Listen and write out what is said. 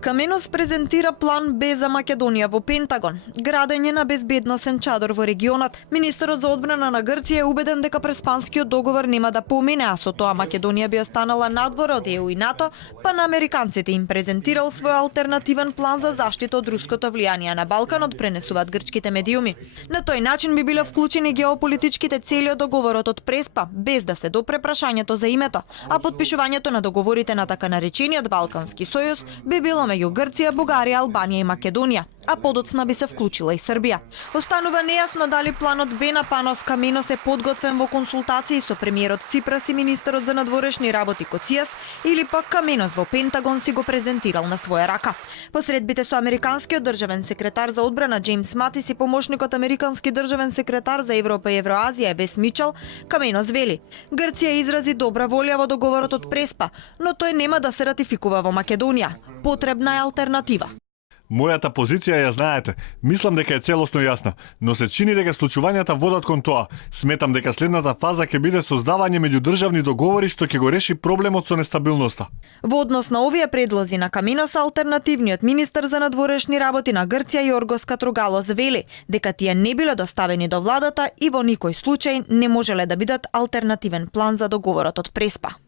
Каменос презентира план Б за Македонија во Пентагон, градење на безбедносен чадор во регионот. Министерот за одбрана на Грција е убеден дека преспанскиот договор нема да помине, а со тоа Македонија би останала надвор од ЕУ и НАТО, па на американците им презентирал свој алтернативен план за заштита од руското влијание на Балканот, пренесуваат грчките медиуми. На тој начин би биле вклучени геополитичките цели од договорот од Преспа, без да се допре прашањето за името, а подпишувањето на договорите на така наречениот Балкански сојуз би било меѓу Грција, Бугарија, Албанија и Македонија, а подоцна би се вклучила и Србија. Останува нејасно дали планот Б на Панос Каменос е подготвен во консултации со премиерот Ципрас и министерот за надворешни работи Коцијас, или пак Каменос во Пентагон си го презентирал на своја рака. Посредбите со американскиот државен секретар за одбрана Џејмс Матис и помошникот американски државен секретар за Европа и Евроазија Вес Мичел, Каменос вели: Грција изрази добра волја во договорот од Преспа, но тој нема да се ратификува во Македонија. Потребна е алтернатива. Мојата позиција ја знаете. Мислам дека е целосно јасна, но се чини дека случувањата водат кон тоа. Сметам дека следната фаза ќе биде создавање меѓудржавни договори што ќе го реши проблемот со нестабилноста. Во однос на овие предлози на Каменос, алтернативниот министер за надворешни работи на Грција Јоргос Катругалос вели дека тие не биле доставени до владата и во никој случај не можеле да бидат алтернативен план за договорот од Преспа.